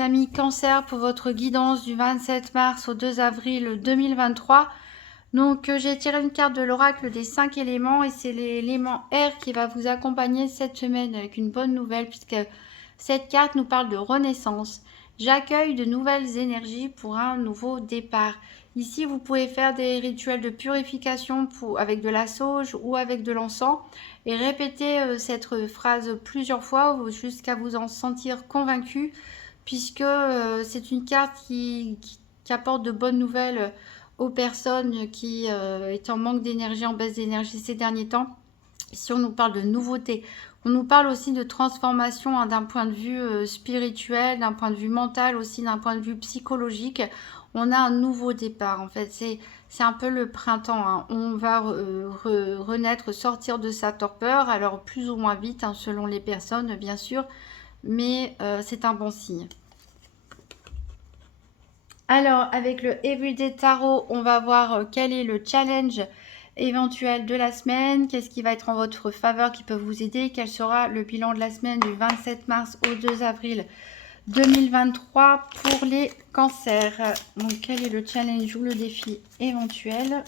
les amis Cancer pour votre guidance du 27 mars au 2 avril 2023. Donc j'ai tiré une carte de l'oracle des 5 éléments et c'est l'élément R qui va vous accompagner cette semaine avec une bonne nouvelle puisque cette carte nous parle de renaissance. J'accueille de nouvelles énergies pour un nouveau départ. Ici, vous pouvez faire des rituels de purification avec de la sauge ou avec de l'encens et répéter cette phrase plusieurs fois jusqu'à vous en sentir convaincu puisque c'est une carte qui apporte de bonnes nouvelles aux personnes qui étaient en manque d'énergie, en baisse d'énergie ces derniers temps. Ici, on nous parle de nouveautés. On nous parle aussi de transformation hein, d'un point de vue spirituel, d'un point de vue mental, aussi d'un point de vue psychologique. On a un nouveau départ. En fait, c'est un peu le printemps. Hein. On va renaître, sortir de sa torpeur. Alors, plus ou moins vite, hein, selon les personnes, bien sûr. Mais c'est un bon signe. Alors, avec le Everyday Tarot, on va voir quel est le challenge éventuel de la semaine, qu'est-ce qui va être en votre faveur qui peut vous aider, quel sera le bilan de la semaine du 27 mars au 2 avril 2023 pour les cancers. Donc, quel est le challenge ou le défi éventuel?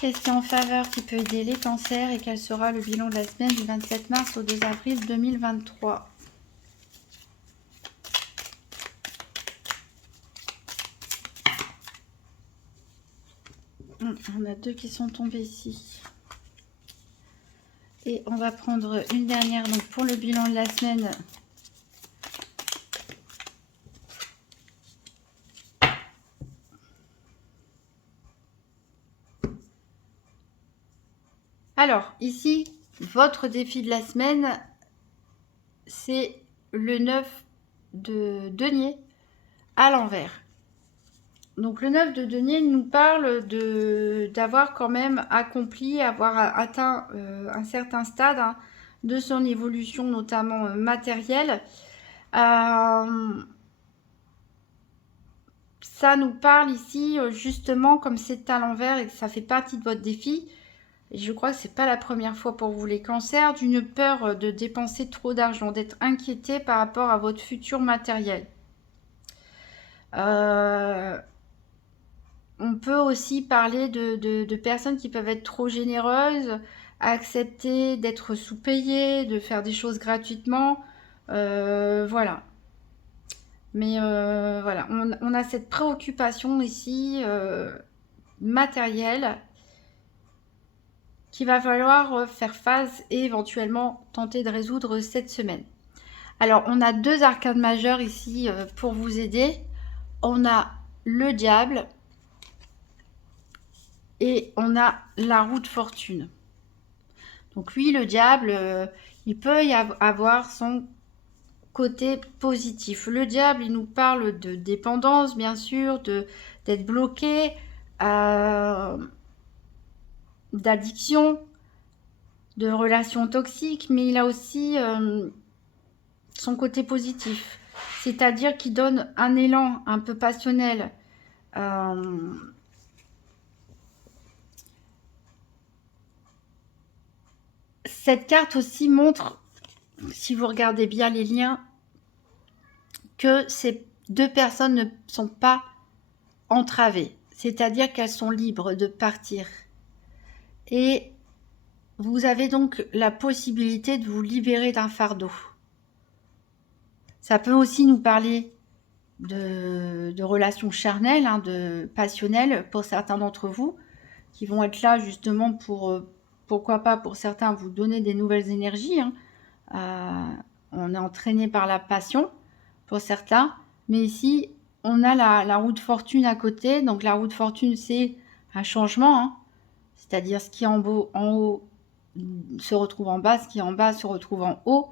Qu'est-ce qui est en faveur qui peut aider les cancers et quel sera le bilan de la semaine du 27 mars au 2 avril 2023? On a deux qui sont tombés ici. Et on va prendre une dernière donc pour le bilan de la semaine. Alors, ici, votre défi de la semaine, c'est le 9 de denier à l'envers. Donc, le 9 de denier nous parle d'avoir quand même accompli, avoir atteint un certain stade hein, de son évolution, notamment matérielle. Ça nous parle ici, justement, comme c'est à l'envers et que ça fait partie de votre défi, et je crois que c'est pas la première fois pour vous les cancers, d'une peur de dépenser trop d'argent, d'être inquiété par rapport à votre futur matériel. On peut aussi parler de personnes qui peuvent être trop généreuses, accepter d'être sous-payées, de faire des choses gratuitement. Voilà. Mais voilà, on a cette préoccupation ici matérielle qu'il va falloir faire face et éventuellement tenter de résoudre cette semaine. Alors, on a deux arcanes majeures ici pour vous aider. On a le diable et on a la roue de fortune. Donc lui, le diable, il peut y avoir son côté positif. Le diable, il nous parle de dépendance, bien sûr, d'être bloqué, d'addiction, de relations toxiques, mais il a aussi son côté positif, c'est-à-dire qu'il donne un élan un peu passionnel. Cette carte aussi montre, si vous regardez bien les liens, que ces deux personnes ne sont pas entravées, c'est-à-dire qu'elles sont libres de partir. Et vous avez donc la possibilité de vous libérer d'un fardeau. Ça peut aussi nous parler de relations charnelles, hein, de passionnelles pour certains d'entre vous, qui vont être là justement pour, pourquoi pas pour certains, vous donner des nouvelles énergies. Hein. On est entraîné par la passion pour certains, mais ici, on a la roue de fortune à côté. Donc la roue de fortune, c'est un changement, hein. C'est-à-dire ce qui est en haut se retrouve en bas, ce qui est en bas se retrouve en haut.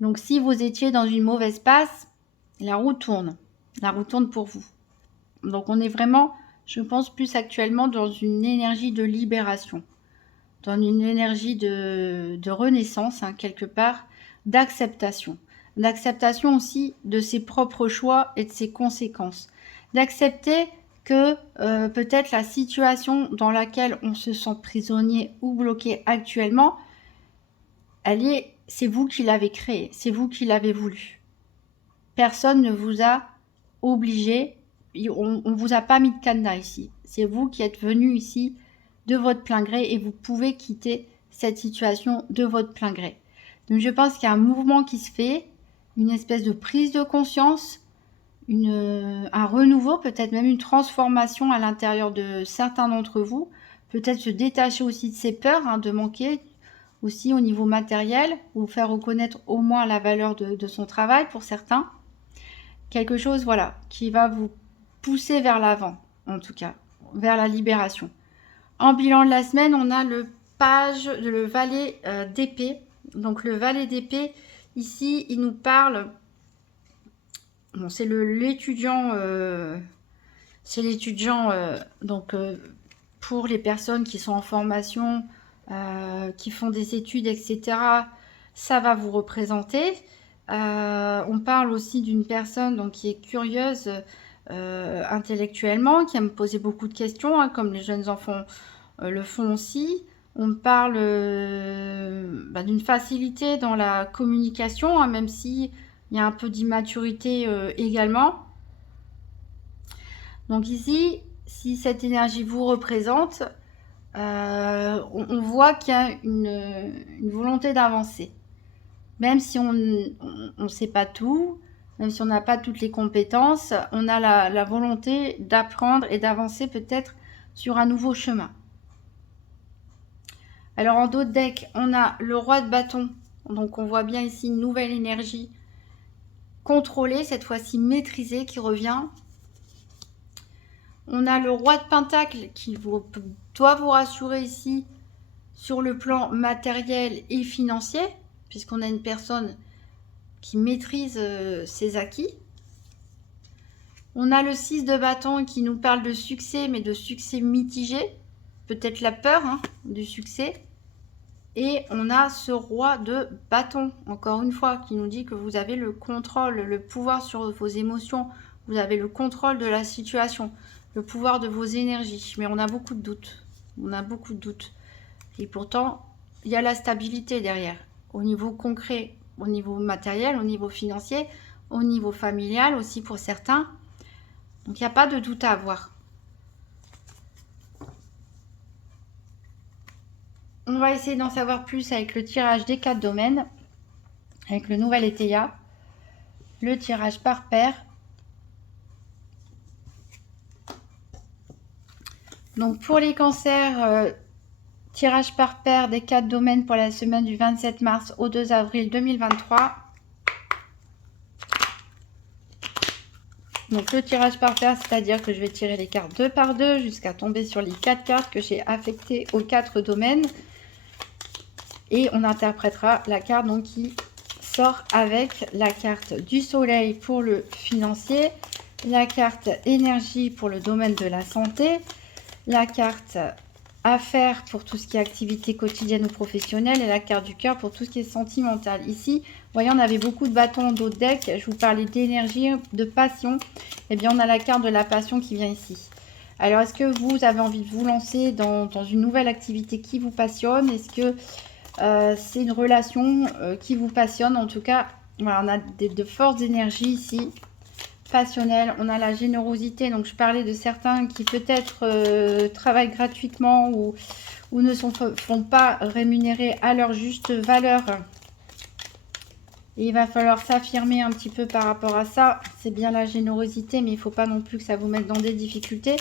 Donc si vous étiez dans une mauvaise passe, la roue tourne pour vous. Donc on est vraiment, je pense, plus actuellement dans une énergie de libération, dans une énergie de renaissance, hein, quelque part, d'acceptation aussi de ses propres choix et de ses conséquences, d'accepter que peut-être la situation dans laquelle on se sent prisonnier ou bloqué actuellement, c'est vous qui l'avez créée, c'est vous qui l'avez voulu. personne ne vous a obligé, on ne vous a pas mis de cadenas ici. C'est vous qui êtes venu ici de votre plein gré et vous pouvez quitter cette situation de votre plein gré. Donc je pense qu'il y a un mouvement qui se fait, une espèce de prise de conscience, un renouveau, peut-être même une transformation à l'intérieur de certains d'entre vous, peut-être se détacher aussi de ses peurs, hein, de manquer aussi au niveau matériel, ou faire reconnaître au moins la valeur de son travail pour certains. Quelque chose, voilà, qui va vous pousser vers l'avant, en tout cas, vers la libération. En bilan de la semaine, on a le valet d'épée. Donc le valet d'épée, ici, il nous parle. Bon, c'est l'étudiant. C'est l'étudiant. Donc pour les personnes qui sont en formation, qui font des études, etc. Ça va vous représenter. On parle aussi d'une personne donc qui est curieuse intellectuellement, qui aime poser beaucoup de questions, hein, comme les jeunes enfants le font aussi. On parle d'une facilité dans la communication, hein, même s'il y a un peu d'immaturité également. Donc ici, si cette énergie vous représente, on voit qu'il y a une volonté d'avancer. Même si on ne sait pas tout, même si on n'a pas toutes les compétences, on a la volonté d'apprendre et d'avancer peut-être sur un nouveau chemin. Alors en dos de deck, on a le roi de bâton. Donc on voit bien ici une nouvelle énergie contrôlée, cette fois-ci maîtrisée, qui revient. On a le roi de pentacle qui doit vous rassurer ici sur le plan matériel et financier, puisqu'on a une personne qui maîtrise ses acquis. On a le 6 de bâton qui nous parle de succès, mais de succès mitigé. Peut-être la peur du succès. Et on a ce roi de bâton, encore une fois, qui nous dit que vous avez le contrôle, le pouvoir sur vos émotions. Vous avez le contrôle de la situation, le pouvoir de vos énergies. Mais on a beaucoup de doutes. On a beaucoup de doutes. Et pourtant, il y a la stabilité derrière. Au niveau concret, au niveau matériel, au niveau financier, au niveau familial aussi pour certains. Donc il n'y a pas de doute à avoir. On va essayer d'en savoir plus avec le tirage des 4 domaines, avec le nouvel Eteia, le tirage par paire. Donc pour les cancers, tirage par paire des 4 domaines pour la semaine du 27 mars au 2 avril 2023. Donc le tirage par paire, c'est-à-dire que je vais tirer les cartes 2 par 2 jusqu'à tomber sur les 4 cartes que j'ai affectées aux 4 domaines. Et on interprétera la carte donc qui sort avec la carte du soleil pour le financier, la carte énergie pour le domaine de la santé, la carte affaires pour tout ce qui est activité quotidienne ou professionnelle et la carte du cœur pour tout ce qui est sentimental. Ici, vous voyez, on avait beaucoup de bâtons dans d'autres decks. Je vous parlais d'énergie, de passion. Eh bien, on a la carte de la passion qui vient ici. Alors, est-ce que vous avez envie de vous lancer dans une nouvelle activité qui vous passionne? Est-ce que c'est une relation qui vous passionne? En tout cas, voilà, on a de fortes énergies ici, passionnelles. On a la générosité. Donc, je parlais de certains qui peut-être travaillent gratuitement ou ne font pas rémunérés à leur juste valeur. Et il va falloir s'affirmer un petit peu par rapport à ça. C'est bien la générosité, mais il ne faut pas non plus que ça vous mette dans des difficultés.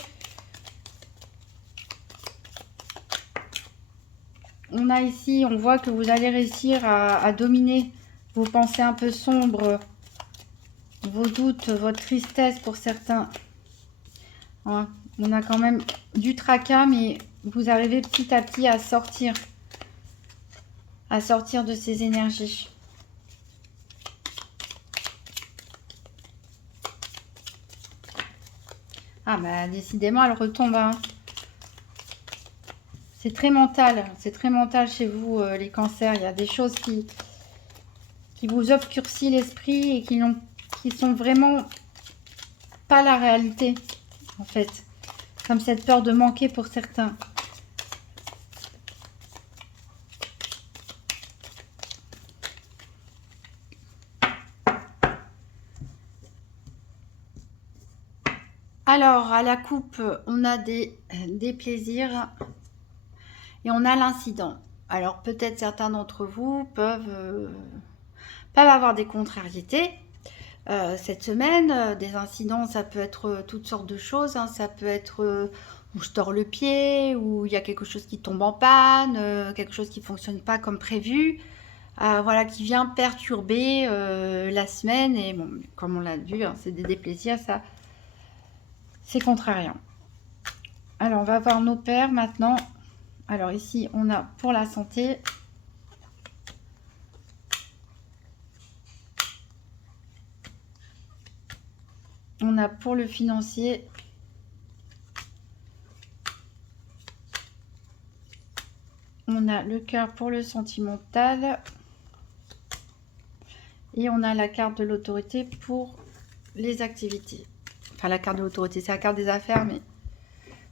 On a ici, on voit que vous allez réussir à dominer vos pensées un peu sombres, vos doutes, votre tristesse pour certains. Voilà. On a quand même du tracas, mais vous arrivez petit à petit à sortir de ces énergies. Ah bah décidément, elle retombe. Hein. C'est très mental chez vous, les cancers. Il y a des choses qui vous obscurcissent l'esprit et qui sont vraiment pas la réalité, en fait. Comme cette peur de manquer pour certains. Alors, à la coupe, on a des plaisirs et on a l'incident. Alors, peut-être certains d'entre vous peuvent avoir des contrariétés. Cette semaine, des incidents, ça peut être toutes sortes de choses, hein. Ça peut être où je tords le pied, où il y a quelque chose qui tombe en panne, quelque chose qui fonctionne pas comme prévu, voilà, qui vient perturber la semaine. Et bon, comme on l'a vu, hein, c'est des déplaisirs, ça, c'est contrariant. Alors, on va voir nos paires maintenant. Alors ici, on a pour la santé. On a pour le financier. On a le cœur pour le sentimental. Et on a la carte de l'autorité pour les activités. Enfin, la carte de l'autorité, c'est la carte des affaires, mais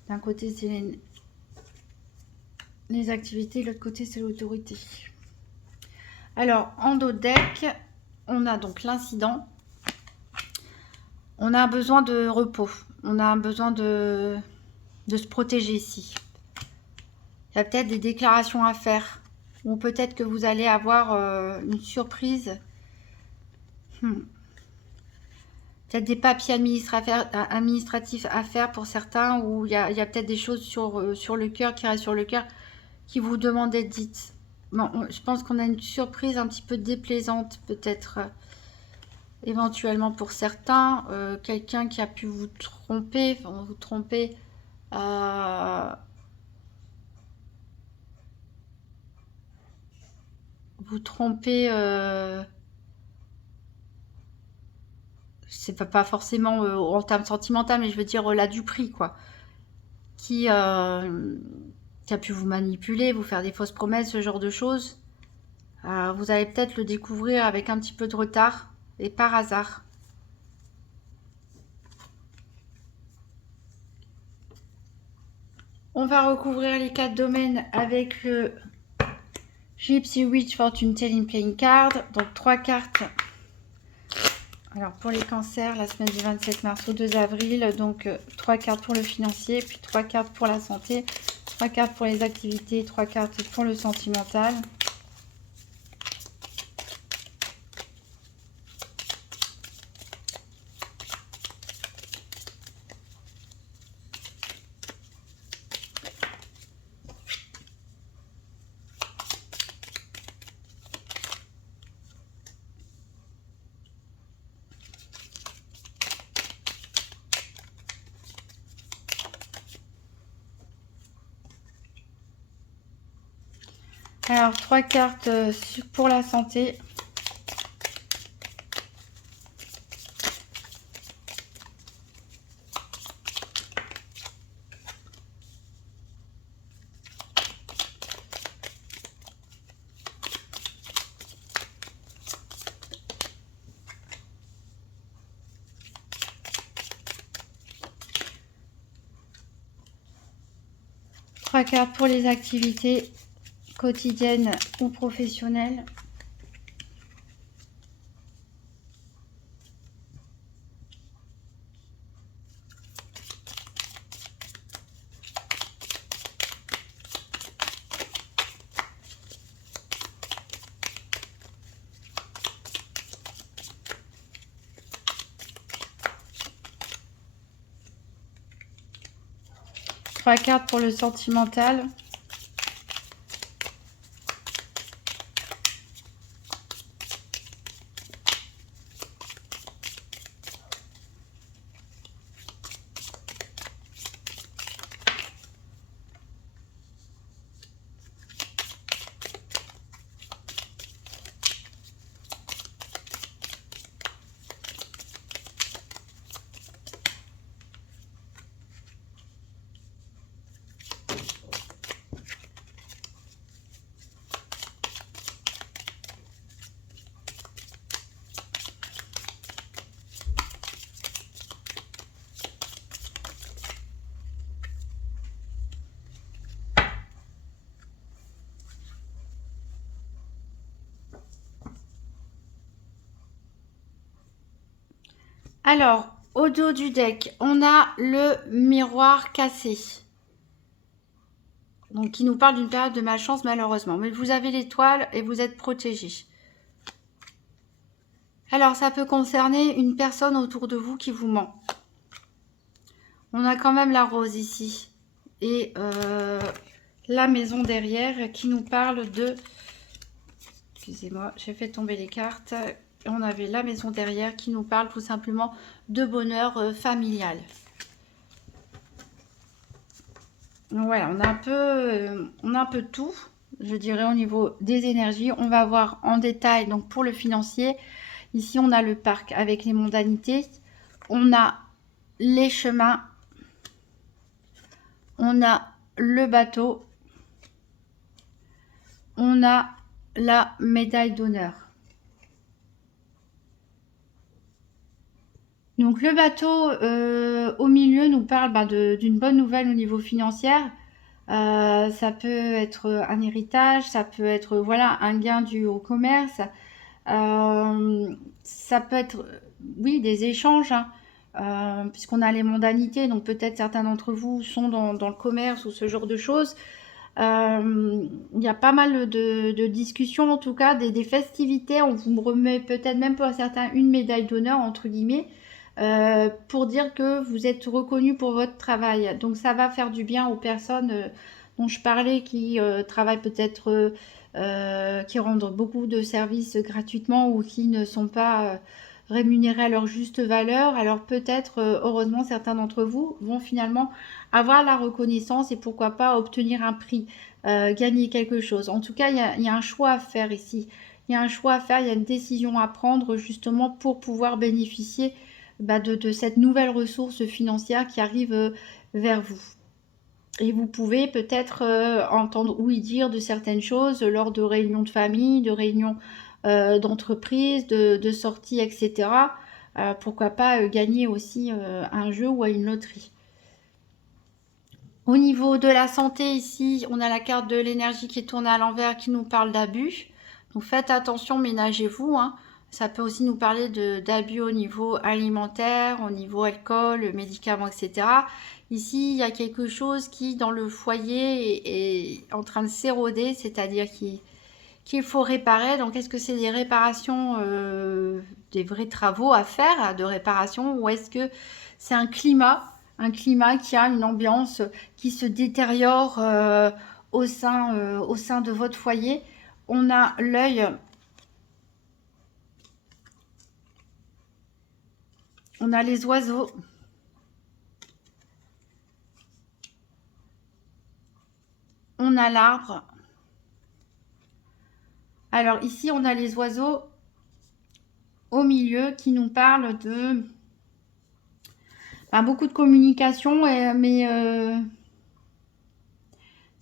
d'un côté, c'est les activités, de l'autre côté, c'est l'autorité. Alors, en dos de deck, on a donc l'incident. On a un besoin de repos. On a un besoin de se protéger ici. Il y a peut-être des déclarations à faire. Ou peut-être que vous allez avoir une surprise. Peut-être des papiers administratifs à faire pour certains, ou il y a peut-être des choses sur le cœur, qui restent sur le cœur, qui vous demandent d'être dites. Bon, je pense qu'on a une surprise un petit peu déplaisante, peut-être, éventuellement pour certains. Quelqu'un qui a pu vous tromper, c'est pas forcément en termes sentimentaux, mais je veux dire là du prix, quoi. Qui a pu vous manipuler, vous faire des fausses promesses, ce genre de choses. Vous allez peut-être le découvrir avec un petit peu de retard et par hasard. On va recouvrir les 4 domaines avec le Gypsy Witch Fortune Telling Playing Card. Donc 3 cartes. Alors pour les cancers, la semaine du 27 mars au 2 avril, donc 3 cartes pour le financier, puis 3 cartes pour la santé, 3 cartes pour les activités, 3 cartes pour le sentimental. Alors, 3 cartes pour la santé. Trois cartes pour les activités quotidiennes ou professionnelles. Trois cartes pour le sentimental. Alors, Au dos du deck, on a le miroir cassé. Donc, qui nous parle d'une période de malchance, malheureusement. Mais vous avez l'étoile et vous êtes protégé. Alors, ça peut concerner une personne autour de vous qui vous ment. On a quand même la rose ici. Et la maison derrière qui nous parle de... Excusez-moi, j'ai fait tomber les cartes. On avait la maison derrière qui nous parle tout simplement de bonheur familial. Donc voilà, on a un peu tout, je dirais, au niveau des énergies. On va voir en détail, donc pour le financier. Ici, on a le parc avec les mondanités. On a les chemins. On a le bateau. On a la médaille d'honneur. Donc le bateau au milieu nous parle d'une bonne nouvelle au niveau financier. Ça peut être un héritage, ça peut être voilà un gain dû au commerce. Ça peut être, oui, des échanges, hein, puisqu'on a les mondanités, donc peut-être certains d'entre vous sont dans le commerce ou ce genre de choses. Il y a pas mal de discussions, en tout cas, des festivités. On vous remet peut-être même pour certains une médaille d'honneur, entre guillemets, pour dire que vous êtes reconnu pour votre travail. Donc ça va faire du bien aux personnes dont je parlais qui travaillent peut-être, qui rendent beaucoup de services gratuitement ou qui ne sont pas rémunérés à leur juste valeur. Alors peut-être, heureusement, certains d'entre vous vont finalement avoir la reconnaissance et pourquoi pas obtenir un prix, gagner quelque chose. En tout cas, il y a un choix à faire ici. Il y a un choix à faire, il y a une décision à prendre justement pour pouvoir bénéficier de cette nouvelle ressource financière qui arrive vers vous. Et vous pouvez peut-être entendre ouï dire de certaines choses lors de réunions de famille, de réunions d'entreprise, de sorties, etc. Pourquoi pas gagner aussi un jeu ou à une loterie. Au niveau de la santé, ici, on a la carte de l'énergie qui est tournée à l'envers qui nous parle d'abus. Donc faites attention, ménagez-vous, hein. Ça peut aussi nous parler d'abus au niveau alimentaire, au niveau alcool, médicaments, etc. Ici, il y a quelque chose qui, dans le foyer, est en train de s'éroder, c'est-à-dire qu'il faut réparer. Donc, est-ce que c'est des réparations, des vrais travaux à faire de réparation, ou est-ce que c'est un climat qui a une ambiance qui se détériore au sein de votre foyer? On a l'œil. On a les oiseaux. On a l'arbre. Alors ici, on a les oiseaux au milieu qui nous parlent de beaucoup de communication, mais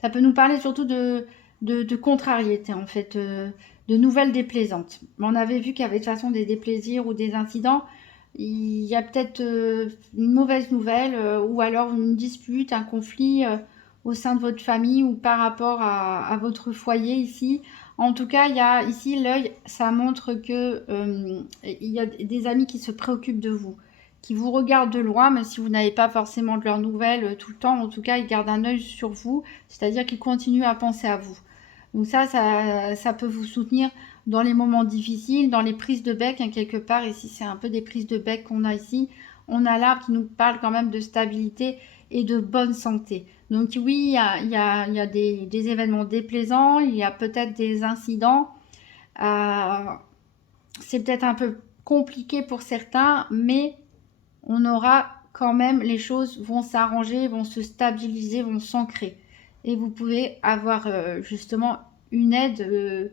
ça peut nous parler surtout de contrariété, en fait, de nouvelles déplaisantes. On avait vu qu'il y avait de toute façon des déplaisirs ou des incidents. Il y a peut-être une mauvaise nouvelle ou alors une dispute, un conflit au sein de votre famille ou par rapport à votre foyer ici. En tout cas, il y a ici l'œil, ça montre que il y a des amis qui se préoccupent de vous, qui vous regardent de loin, même si vous n'avez pas forcément de leurs nouvelles tout le temps. En tout cas, ils gardent un œil sur vous, c'est-à-dire qu'ils continuent à penser à vous. Donc ça peut vous soutenir dans les moments difficiles, dans les prises de bec, hein, quelque part. Ici, c'est un peu des prises de bec qu'on a ici. On a l'arbre qui nous parle quand même de stabilité et de bonne santé. Donc oui, il y a des événements déplaisants, il y a peut-être des incidents. C'est peut-être un peu compliqué pour certains, mais on aura quand même, les choses vont s'arranger, vont se stabiliser, vont s'ancrer. Et vous pouvez avoir justement une aide,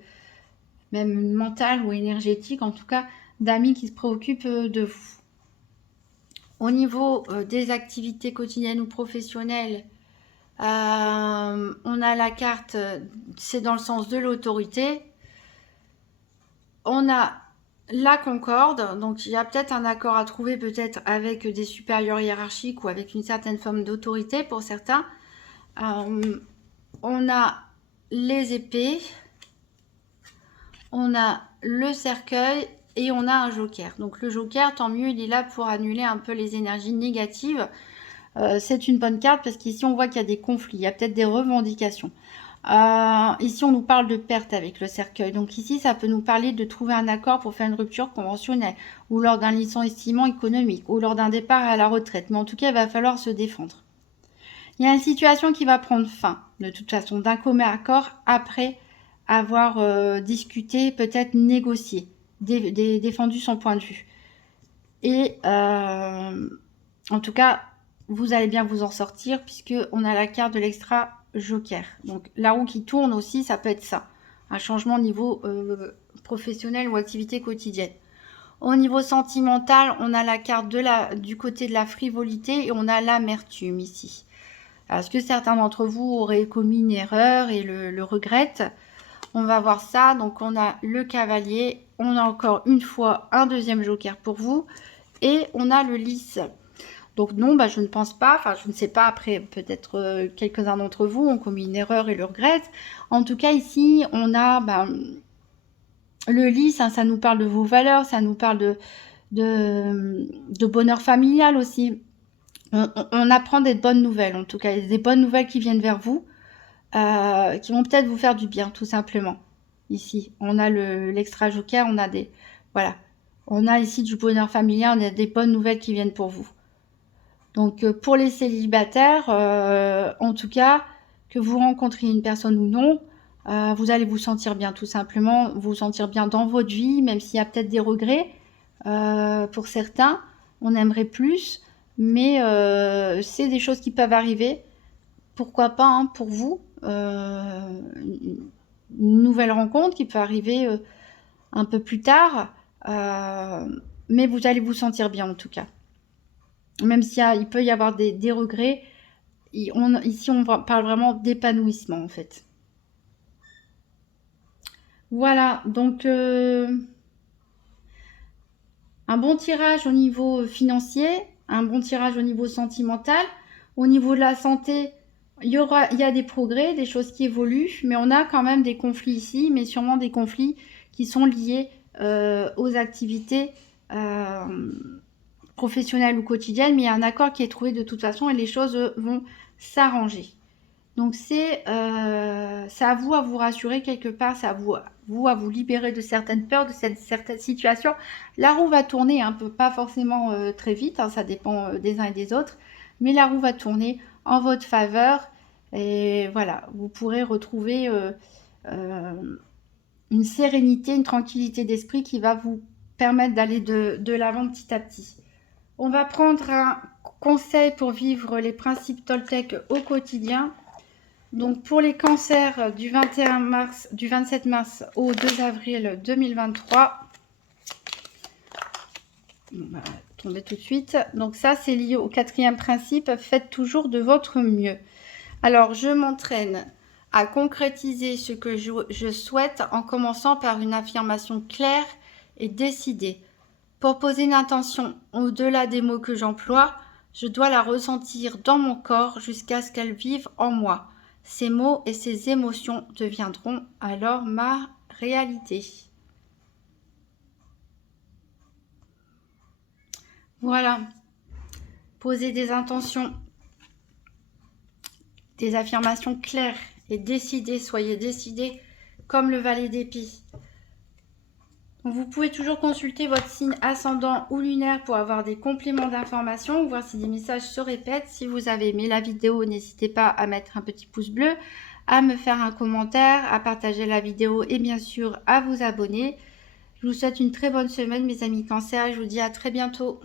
même mentale ou énergétique, en tout cas, d'amis qui se préoccupent de vous. Au niveau des activités quotidiennes ou professionnelles, on a la carte, c'est dans le sens de l'autorité. On a la concorde, donc il y a peut-être un accord à trouver peut-être avec des supérieurs hiérarchiques ou avec une certaine forme d'autorité pour certains. On a les épées, on a le cercueil et on a un joker. Donc le joker, tant mieux, il est là pour annuler un peu les énergies négatives. C'est une bonne carte parce qu'ici on voit qu'il y a des conflits, il y a peut-être des revendications. Ici on nous parle de perte avec le cercueil, donc ici ça peut nous parler de trouver un accord pour faire une rupture conventionnelle ou lors d'un licenciement économique ou lors d'un départ à la retraite, mais en tout cas il va falloir se défendre. Il y a une situation qui va prendre fin de toute façon d'un commun accord après avoir discuté, peut-être négocié, défendu son point de vue. Et en tout cas vous allez bien vous en sortir puisque on a la carte de l'extra joker. Donc la roue qui tourne aussi, ça peut être ça. Un changement au niveau professionnel ou activité quotidienne. Au niveau sentimental, on a la carte du côté de la frivolité et on a l'amertume ici. Est-ce que certains d'entre vous auraient commis une erreur et le regrettent? On va voir ça. Donc on a le cavalier. On a encore une fois un deuxième joker pour vous. Et on a le lys. Donc non, bah, je ne pense pas, enfin je ne sais pas, après peut-être quelques-uns d'entre vous ont commis une erreur et le regrettent. En tout cas ici, on a le lys, hein, ça nous parle de vos valeurs, ça nous parle de bonheur familial aussi. On apprend des bonnes nouvelles, en tout cas, des bonnes nouvelles qui viennent vers vous, qui vont peut-être vous faire du bien, tout simplement. Ici, on a l'extra joker, on a voilà. On a ici du bonheur familial, on a des bonnes nouvelles qui viennent pour vous. Donc, pour les célibataires, en tout cas, que vous rencontriez une personne ou non, vous allez vous sentir bien, tout simplement, vous sentir bien dans votre vie, même s'il y a peut-être des regrets pour certains, on aimerait plus, mais c'est des choses qui peuvent arriver. Pourquoi pas, hein, pour vous, une nouvelle rencontre qui peut arriver un peu plus tard, mais vous allez vous sentir bien en tout cas. Même s'il peut y avoir des regrets, ici on parle vraiment d'épanouissement en fait. Voilà, donc un bon tirage au niveau financier, un bon tirage au niveau sentimental. Au niveau de la santé, il y a des progrès, des choses qui évoluent, mais on a quand même des conflits ici, mais sûrement des conflits qui sont liés aux activités professionnelles ou quotidiennes, mais il y a un accord qui est trouvé de toute façon et les choses vont s'arranger. Donc c'est à vous à vous rassurer quelque part, c'est à vous à vous libérer de certaines peurs, de certaines situations. La roue va tourner un peu, pas forcément très vite, hein, ça dépend des uns et des autres, mais la roue va tourner en votre faveur et voilà, vous pourrez retrouver une sérénité, une tranquillité d'esprit qui va vous permettre d'aller de l'avant petit à petit. On va prendre un conseil pour vivre les principes Toltec au quotidien. Donc pour les cancers du 27 mars au 2 avril 2023, on va tomber tout de suite. Donc ça c'est lié au 4e principe, faites toujours de votre mieux. Alors je m'entraîne à concrétiser ce que je souhaite en commençant par une affirmation claire et décidée. Pour poser une intention au-delà des mots que j'emploie, je dois la ressentir dans mon corps jusqu'à ce qu'elle vive en moi. Ces mots et ces émotions deviendront alors ma réalité. Voilà. Posez des intentions, des affirmations claires et décidées. Soyez décidés comme le valet d'épée. Vous pouvez toujours consulter votre signe ascendant ou lunaire pour avoir des compléments d'informations ou voir si des messages se répètent. Si vous avez aimé la vidéo, n'hésitez pas à mettre un petit pouce bleu, à me faire un commentaire, à partager la vidéo et bien sûr à vous abonner. Je vous souhaite une très bonne semaine mes amis Cancer et je vous dis à très bientôt.